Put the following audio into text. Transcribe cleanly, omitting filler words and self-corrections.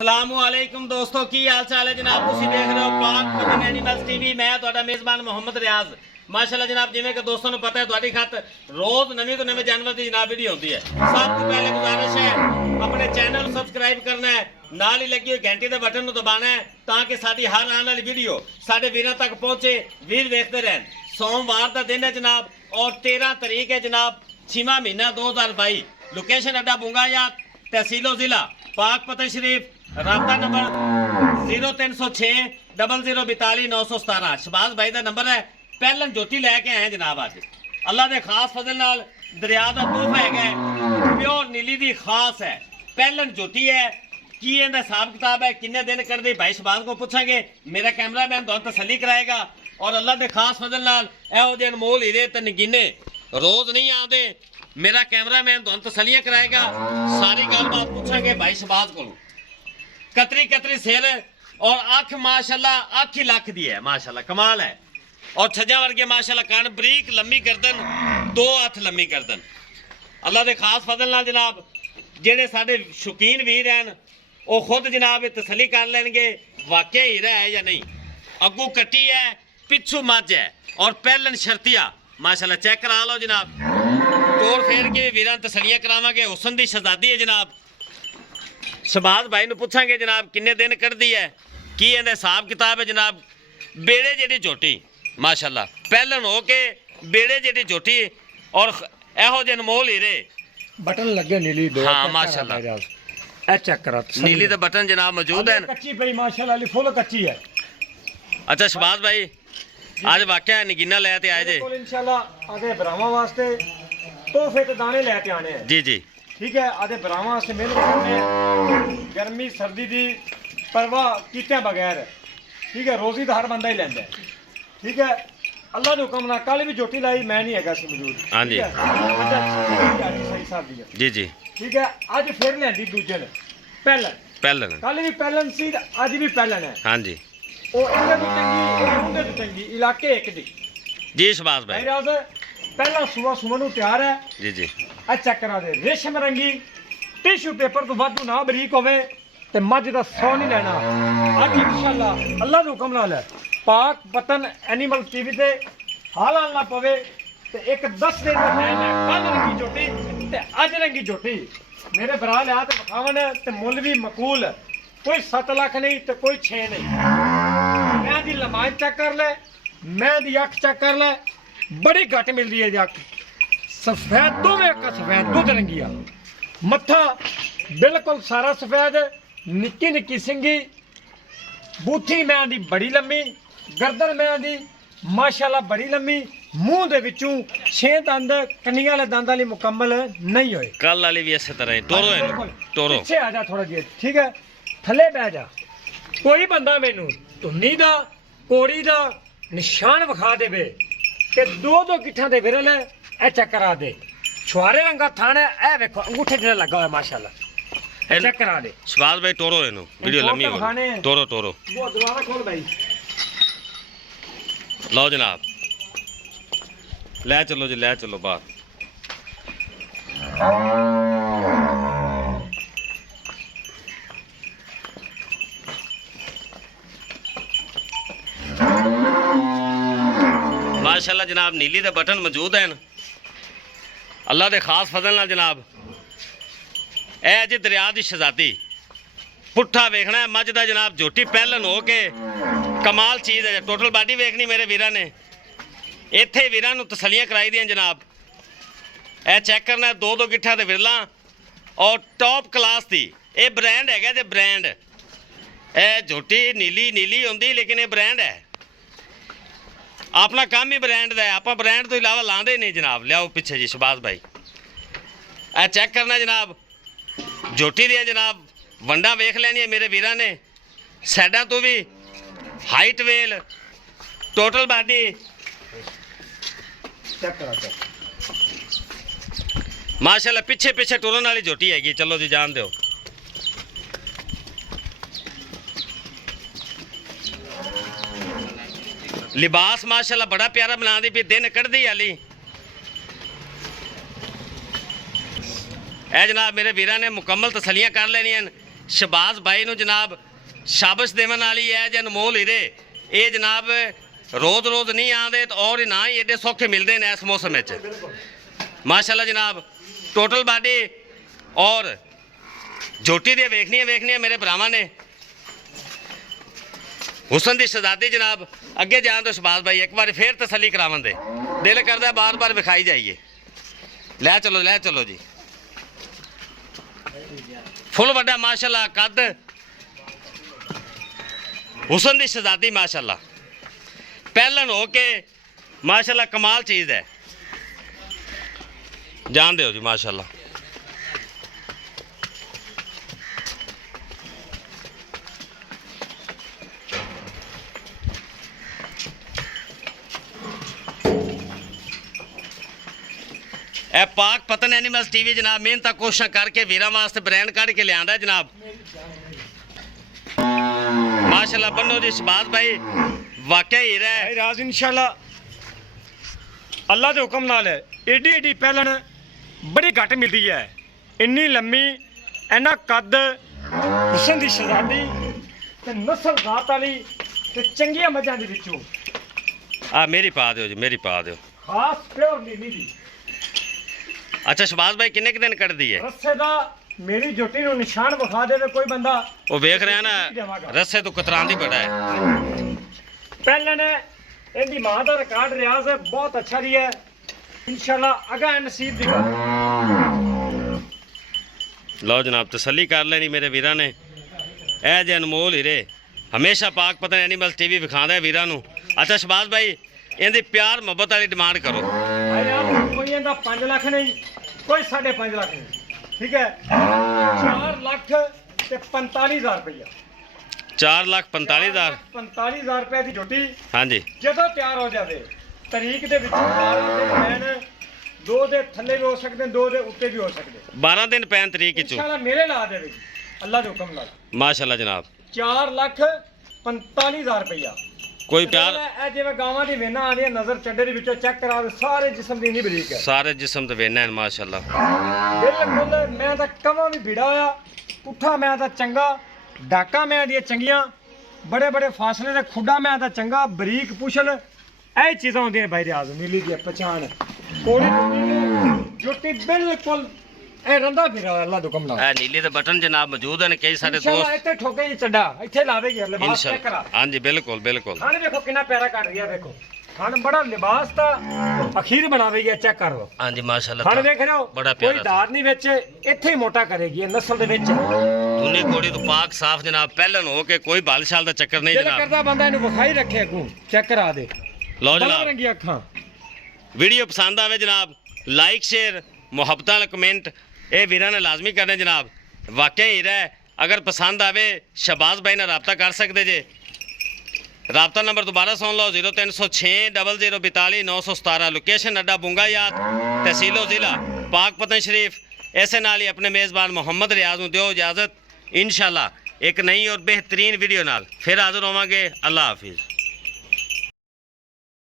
अस्सलामुअलैकुम दोस्तों की हाल चाल है जनाब। तुसी देख रहे हो पाक पतन एनिमल्स टीवी। मैं तुहाडा मेज़बान मोहम्मद रियाज। माशाल्लाह जनाब, जिवें कि दोस्तों को पता है तुहाडी खातर रोज़ नवीं तो नवें जानवर की जनाब वीडियो होती है। सब तो पहले गुजारिश है अपने चैनल सब्सक्राइब करना है, नाल ही लगी हुई घंटी के बटन को दबाना है ताकि साडी हर आने वाली वीडियो साडे वीरां तक पहुंचे, वीर देखते रहन। सोमवार का दिन है जनाब और 13 तारीख है जनाब, 6वां महीना 2022। लोकेशन अड्डा बुंगायात, तहसीलो जिला पाक पतन शरीफ। राबता नंबर 0306 0042 917। शबाज भाई का नंबर है। पहलन जोटी लैके आए जनाब अज अल्लाह के खास फजल नाल। दरिया का तोहफा है, प्योर नीली की खास है, पहलन जोटी है। की इहदा हिसाब किताब है, किन्ने दिन कढ़दी भाई शबाज को पूछांगे। मेरा कैमरा मैन तुहानू तसल्ली कराएगा और अल्लाह के खास फजल नाल इहो जिहे अनमोल हीरे ते नगीने रोज नहीं आते। मेरा कैमरा मैन तुहानू तसल्लियां कराएगा, सारी गलबात पूछांगे भाई शबाज को। कतरी कतरी सिर और अख माशाल्लाह अख ही लख दी है, माशाल्लाह कमाल है। और छज्जा वर्गे माशाल्लाह कान बरीक, लम्मी गर्दन, 2 हथ लम्मी गर्दन। अल्लाह के खास फजल नाल जनाब जेडे साडे शौकीन वीर हैं वो खुद जनाब तसल्ली कर लेंगे वाकई हीरा है या नहीं। अगू कट्टी है, पिछू मझ है और पहलन शर्तिया माशाल्लाह चेक करा लो जनाब। तोड़ फेर के वीरां तसल्लियां करावांगे। हुसन दी शहजादी है जनाब। शबाज भाई नूं पुछांगे जनाब किन्ने दिन कढ़दी है, की इहदा हिसाब किताब है जनाब। बेड़े जेडी झोटी माशाल्लाह पहलन हो के बेड़े जेडी झोटी और इहो जिहे अनमोल हीरे बटन लगे नीली दो। हाँ माशाल्लाह ए चेक करो नीली दे बटन जनाब मौजूद हैं। कच्ची पई माशाल्लाह अली फुल कच्ची है। अच्छा शबाज भाई आज वाकया नगीना ले ते आए जे बिल्कुल इंशाल्लाह आगे ब्राह्मण वास्ते तोहफे ते दाने लेके आने हैं। जी जी ठीक है, आधे ब्राह्मण वास्ते मेहनत करने गर्मी सर्दी दी परवाह कीते बगैर। ठीक है, रोजी तो हर बंदा ही लेंदा है। ठीक है, अल्लाह के हुक्म नाल कल भी जोटी लाई मैं नहीं हैगा सी मौजूद। हाँ जी सही साहब दी है। जी जी ठीक है, अज फिर लेंदी दूजे ने पहलन। पहलन कल भी पहलन सी अज भी पहलन है। हाँ जी ਉਹ ਇਹਦੇ ਤੋਂ ਚੰਗੀ ਉਹਦੇ ਤੋਂ ਚੰਗੀ ਇਲਾਕੇ ਇੱਕ ਦੀ। जी शबाज भाई ਰਾਜ ਪਹਿਲਾ ਸੂਆ ਸੁਮਨ ਨੂੰ ਤਿਆਰ ਹੈ। जी जी ਆ ਚੱਕਰਾਂ ਦੇ ਰੇਸ਼ਮ ਰੰਗੀ ਟਿਸ਼ੂ ਪੇਪਰ ਤੋਂ ਵਾਧੂ ਨਾ ਬਰੀਕ ਹੋਵੇ ਤੇ ਮੱਝ ਦਾ ਸੌ ਨਹੀਂ ਲੈਣਾ। ਅੱਜ ਇਨਸ਼ਾਅੱਲਾ ਅੱਲਾਹ ਦੇ ਹੁਕਮ ਨਾਲ ਪਾਕ ਪਤਨ ਐਨੀਮਲ ਟੀਵੀ ਤੇ ਹਾਲ ਨਾ ਪਵੇ ਤੇ ਇੱਕ 10 ਦਿਨ ਦਾ ਟਾਈਮ ਹੈ। ਕੱਲ ਰੰਗੀ ਝੋਟੀ ਤੇ ਅੱਜ ਰੰਗੀ ਝੋਟੀ ਮੇਰੇ ਭਰਾ ਲਿਆ ਤੇ ਵਿਖਾਵਣ ਤੇ ਮੁੱਲ ਵੀ ਮਕੂਲ। ਕੋਈ 7 ਲੱਖ ਨਹੀਂ ਤੇ ਕੋਈ 6 नहीं। मैं दी लमाज चेक कर ले, मैं दी अख चेक कर ले, बड़ी घट मिलती है अख। सफेद दोवें का सफेद दुध रंगिया, मत्था बिल्कुल सारा सफेद, निक्की निक्की सिंगी, बूथी मैं दी बड़ी लम्मी, गर्दन मैं दी माशाल्लाह बड़ी लम्मी, मूँह दे विचों 6 दंद कन्नियां वाले दंद वाली मुकम्मल नहीं होए। कल वाली भी इस तरह है। टोरो है ना? टोरो पीछे आ जा थोड़ा जिहा। ठीक है, थले बह जा। कोई बंदा मैनू धुन्नी दा कोड़ी दा निशान विखा देवे कि 2-2 गिट्ठां दे विरल ए चेक करा दे। छुआरे रंगा थाना ए वेखो अंगूठे जिहा लगा हुआ माशाल्लाह। चेक करा दे शबाज भाई टोरो है नु वीडियो लम्बी हो गई। टोरो टोरो वो दोबारा खोल भाई। लो जनाब ले चलो जी ले चलो बाहर। माशाल्लाह जनाब नीली दे बटन मौजूद हैं। अल्लाह के खास फजल नाल जनाब ए अज दरिया की शहजादी पुट्ठा वेखना है मझ का जनाब। झोटी पहलन हो के कमाल चीज़ है। टोटल बाडी वेखनी मेरे वीरां ने इत्थे वीरां नूं तसल्लियां कराई दियां जनाब। ए चेक करना 2-2 गिट्ठा ते विरला और टॉप क्लास दी ये ब्रांड है जे ब्रांड। ए झोटी नीली नीली होंदी लेकिन ये ब्रांड है। अपना काम ही ब्रांड का है, आप ब्रांड तो इलावा लाते नहीं जनाब। लियाओ पीछे जी शबाज भाई ए चेक करना जनाब झोटी दी जनाब। वंडा वेख लैनी मेरे वीरां ने, साइडा तो भी हाइट वेल टोटल बाडी चेक करा चेक माशाल्लाह पिछे पिछे टुरन वाली झोटी हैगी। चलो जी जान दो। लिबास माशाल्लाह बड़ा प्यारा बना दी भी दिन कढ़दी आली। ए जनाब मेरे वीरां ने मुकम्मल तसल्लियां कर लेनियां। ਸ਼ਬਾਜ਼ ਬਾਈ ਨੂੰ ਜਨਾਬ ਸ਼ਾਬਾਸ਼ ਦੇਵਨ ਵਾਲੀ ਹੈ ਜੇ ਅਨਮੋਲ ਹੀਰੇ ਇਹ ਜਨਾਬ ਰੋਜ਼ ਨਹੀਂ ਆਉਂਦੇ ਤੇ ਔਰ ਨਾ ਹੀ ਏਡੇ ਸੌਖੇ ਮਿਲਦੇ ਨੇ ਇਸ ਮੌਸਮ ਵਿੱਚ ਮਾਸ਼ਾਅੱਲਾ ਜਨਾਬ ਟੋਟਲ ਬਾਡੀ ਔਰ ਝੋਟੀ ਦੀਆਂ ਵੇਖਣੀਆਂ ਮੇਰੇ ਭਰਾਵਾਂ ਨੇ ਹੁਸਨ ਦੀ ਸ਼ਹਜ਼ਾਦੀ ਜਨਾਬ ਅੱਗੇ ਜਾਣ ਤੋਂ ਸ਼ਬਾਜ਼ ਬਾਈ ਇੱਕ ਵਾਰ ਫੇਰ ਤਸੱਲੀ ਕਰਾਵਣ ਦੇ ਦਿਲ ਕਰਦਾ ਬਾਰ-ਬਾਰ ਵਿਖਾਈ ਜਾਈਏ ਲੈ ਚਲੋ ਜੀ ਫੁੱਲ ਵੱਡਾ ਮਾਸ਼ਾਅੱਲਾ ਕੱਦ ਹੁਸਨ ਦੀ ਸ਼ਹਜ਼ਾਦੀ ਮਾਸ਼ਾਅੱਲਾ ਪਹਿਲਨ ਹੋ ਕੇ ਮਾਸ਼ਾਅੱਲਾ ਕਮਾਲ ਚੀਜ਼ ਹੈ ਜਾਣਦੇ ਹੋ ਜੀ ਮਾਸ਼ਾਅੱਲਾ ਇਹ ਪਾਕ ਪਤਨ ਐਨੀਮਲਸ ਟੀਵੀ ਜਨਾਬ ਮਿਹਨਤਾਂ ਕੋਸ਼ਿਸ਼ਾਂ ਕਰਕੇ ਵੀਰਾਂ ਵਾਸਤੇ ਬ੍ਰਾਂਡ ਕੱਢ ਕੇ ਲਿਆਂਦਾ ਜਨਾਬ ਮਾਸ਼ਾਅੱਲਾ ਬੰਨੋ ਜੀ ਸ਼ਬਾਜ਼ ਭਾਈ ਵਾਕਿਆ ਹੀਰਾ ਹੈ ਭਾਈ ਰਾਜ ਇਨਸ਼ਾਅੱਲਾ ਅੱਲਾ ਦੇ ਹੁਕਮ ਨਾਲ ਏਡੀ ਪਹਿਲਣ ਬੜੀ ਘੱਟ ਮਿਲਦੀ ਹੈ ਇੰਨੀ ਲੰਮੀ ਇੰਨਾ ਕੱਦ ਹੁਸਨ ਦੀ ਸ਼ਹਜ਼ਾਦੀ ਤੇ ਨਸਲ ਜ਼ਾਤ ਵਾਲੀ ਤੇ ਚੰਗੀਆਂ ਮੱਝਾਂ ਦੇ ਵਿੱਚੋਂ ਆ ਮੇਰੀ ਪਾ ਦਿਓ ਜੀ ਮੇਰੀ ਪਾ ਦਿਓ ਖਾਸ ਪਿਓਰ ਨੀਲੀ ਦੀ ਅੱਛਾ ਸ਼ਬਾਜ਼ ਭਾਈ ਕਿੰਨੇ ਕੁ ਦਿਨ ਕੱਢਦੀ ਹੈ ਰੱਸੇ ਦਾ ਮੇਰੀ ਝੋਟੀ ਨੂੰ ਨਿਸ਼ਾਨ ਵਿਖਾ ਦੇ ਤੇ ਕੋਈ ਬੰਦਾ ਉਹ ਵੇਖ ਰਿਹਾ ਨਾ ਰੱਸੇ ਤੋਂ ਕਤਰਾਂਦੀ ਬੜਾ ਹੈ ਪਹਿਲਣ ਇਹਦੀ ਮਾਂ ਦਾ ਰਿਕਾਰਡ ਰਿਆਜ਼ ਹੈ ਬਹੁਤ ਅੱਛਾ ਰਹੀ ਹੈ ਇਨਸ਼ਾਅੱਲਾ ਅਗਾ ਨਸੀਬ ਦੀ ਲਓ ਜਨਾਬ ਤਸੱਲੀ ਕਰ ਲੈਣੀ ਮੇਰੇ ਵੀਰਾਂ ਨੇ ਇਹ ਜੇ ਅਨਮੋਲ ਹੀਰੇ ਹਮੇਸ਼ਾ ਪਾਕ ਪਤਨ ਐਨੀਮਲਸ ਟੀਵੀ ਵਿਖਾਉਂਦਾ ਵੀਰਾਂ ਨੂੰ ਅੱਛਾ ਸ਼ਬਾਜ਼ ਭਾਈ ਇਹਦੀ ਪਿਆਰ ਮੁਹੱਬਤ ਵਾਲੀ ਡਿਮਾਂਡ ਕਰੋ ਕੋਈ ਇਹਦਾ 5 ਲੱਖ ਨਹੀਂ ਕੋਈ 5.5 ਲੱਖ ਨਹੀਂ ਠੀਕ ਹੈ 4 ਲੱਖ ਤੇ 45,000 ਰੁਪਇਆ 4,45,000 45,000 ਰੁਪਏ ਦੀ ਝੋਟੀ ਹਾਂਜੀ ਜਦੋਂ ਤਿਆਰ ਹੋ ਜਾਵੇ ਤਰੀਕ ਦੇ ਵਿੱਚੋਂ 12 ਦਿਨ ਪੈਣ 2 ਦੇ ਥੱਲੇ ਵੀ ਹੋ ਸਕਦੇ 2 ਦੇ ਉੱਤੇ ਵੀ ਹੋ ਸਕਦੇ 12 ਦਿਨ ਪੈਣ ਤਰੀਕ ਵਿੱਚੋਂ ਇਨਸ਼ਾਅੱਲਾ ਮੇਰੇ ਲਾ ਦੇਵੇਗੀ ਅੱਲਾ ਦੇ ਹੁਕਮ ਨਾਲ ਮਾਸ਼ਾਅੱਲਾ ਜਨਾਬ 4,45,000 ਰੁਪਇਆ ਕੋਈ ਪਿਆਰ ਇਹ ਜਿਵੇਂ ਗਾਵਾਂ ਦੀ ਵੇਨਾ ਆ ਰਹੀ ਹੈ ਨਜ਼ਰ ਚੱਡੇ ਦੇ ਵਿੱਚੋਂ ਚੈੱਕ ਕਰਾ ਦੇ ਸਾਰੇ ਜਿਸਮ ਦੀ ਇੰਨੀ ਬਰੀਕ ਹੈ ਸਾਰੇ ਜਿਸਮ ਤੇ ਵੇਨਾ ਹੈ ਮਾਸ਼ਾਅੱਲਾ ਬਿਲਕੁਲ ਮੈਂ ਤਾਂ ਕਵਾਂ ਵੀ ਭੀੜਾ ਹੋਇਆ ਪੁੱਠਾ ਮੈਂ ਤਾਂ ਚੰਗਾ ਡਾਕਾ ਮੈਂ ਦੀਆਂ ਚੰਗੀਆਂ ਬੜੇ ਫਾਸਲੇ ਦੇ ਖੁੱਡਾ ਮੈਂ ਤਾਂ ਚੰਗਾ ਬਰੀਕ ਪੁਛਲ ਇਹ ਚੀਜ਼ਾਂ ਹੁੰਦੀਆਂ ਨੇ ਭਾਈ ਰਿਆਜ਼ ਨੀਲੀ ਦੀ ਪਛਾਣ ਕੋੜੀ ਜੁੱਤੀ ਬਿਲਕੁਲ ਇਹ ਰੰਦਾ ਫਿਰਾ ਅੱਲਾ ਦੇ ਹੁਕਮ ਨਾਲ ਇਹ ਨੀਲੇ ਦੇ ਬਟਨ ਜਨਾਬ ਮੌਜੂਦ ਹਨ ਕਈ ਸਾਡੇ ਇਨਸ਼ਾਅੱਲਾ ਦੋਸਤ ਇੱਥੇ ਠੋਕੇ ਹੀ ਚੱਡਾ ਇੱਥੇ ਲਾਵੇਗੀ ਲਿਬਾਸ ਚੈੱਕ ਕਰਾ ਹਾਂਜੀ ਬਿਲਕੁਲ ਖਾਣ ਵੇਖੋ ਕਿੰਨਾ ਪਿਆਰਾ ਕੱਢ ਰਿਹਾ ਵੇਖੋ ਖਾਣ ਬੜਾ ਲਿਬਾਸ ਤਾਂ ਅਖੀਰ ਬਣਾਵੇਗੀ ਚੈੱਕ ਕਰੋ ਹਾਂਜੀ ਮਾਸ਼ਾਅੱਲਾ ਖਾਣ ਦੇਖ ਰਹੇ ਹੋ ਬੜਾ ਕੋਈ ਪਿਆਰਾ ਦਾਰ ਨਹੀਂ ਵਿੱਚ ਇੱਥੇ ਹੀ ਮੋਟਾ ਕਰੇਗੀ ਇਹ ਨਸਲ ਦੇ ਵਿੱਚ ਦੁਨੀ ਕੋੜੀ ਤੋਂ ਪਾਕ ਸਾਫ ਜਨਾਬ ਪਹਿਲਨ ਹੋ ਕੇ ਕੋਈ ਬਾਲਸ਼ਾਲ ਦਾ ਚੱਕਰ ਨਹੀਂ ਦਿਲ ਜਨਾਬ ਕਰਦਾ ਬੰਦਾ ਇਹਨੂੰ ਵਿਖਾਈ ਰੱਖੇ ਅੱਗੋਂ ਚੈੱਕ ਕਰਾ ਦੇ ਲਓ ਬੜਾ ਜਨਾਬ ਰੰਗੀ ਅੱਖਾਂ ਵੀਡੀਓ ਪਸੰਦ ਆਵੇ ਜਨਾਬ ਲਾਈਕ ਸ਼ੇਅਰ ਮੁਹੱਬਤਾਂ ਵਾਲਾ ਕਮੈਂਟ ਇਹ ਵੀਰਾਂ ਨੇ ਲਾਜ਼ਮੀ ਕਰਨਾ ਜਨਾਬ ਵਾਕਿਆ ਹੀਰਾ ਹੈ ਅਗਰ ਪਸੰਦ ਆਵੇ ਸ਼ਬਾਜ਼ ਭਾਈ ਨਾਲ ਰਾਬਤਾ ਕਰ ਸਕਦੇ ਜੇ ਰਾਬਤਾ ਨੰਬਰ ਦੁਬਾਰਾ ਸੁਣ ਲਓ 0306 0042 917 ਲੋਕੇਸ਼ਨ ਅੱਡਾ ਬੁੰਗਾਯਾਤ ਤਹਿਸੀਲੋ ਜ਼ਿਲ੍ਹਾ ਪਾਕ ਪਤਨ ਸ਼ਰੀਫ ਇਸੇ ਨਾਲ ਹੀ ਆਪਣੇ ਮੇਜ਼ਬਾਨ ਮੁਹੰਮਦ ਰਿਆਜ਼ ਨੂੰ ਦਿਓ ਇਜਾਜ਼ਤ ਇਨਸ਼ਾਅੱਲਾ ਇੱਕ ਨਈ ਔਰ ਬਿਹਤਰੀਨ ਵੀਡੀਓ ਨਾਲ ਫਿਰ ਹਾਜ਼ਰ ਹੋਵਾਂਗੇ ਅੱਲਾ ਹਾਫਿਜ਼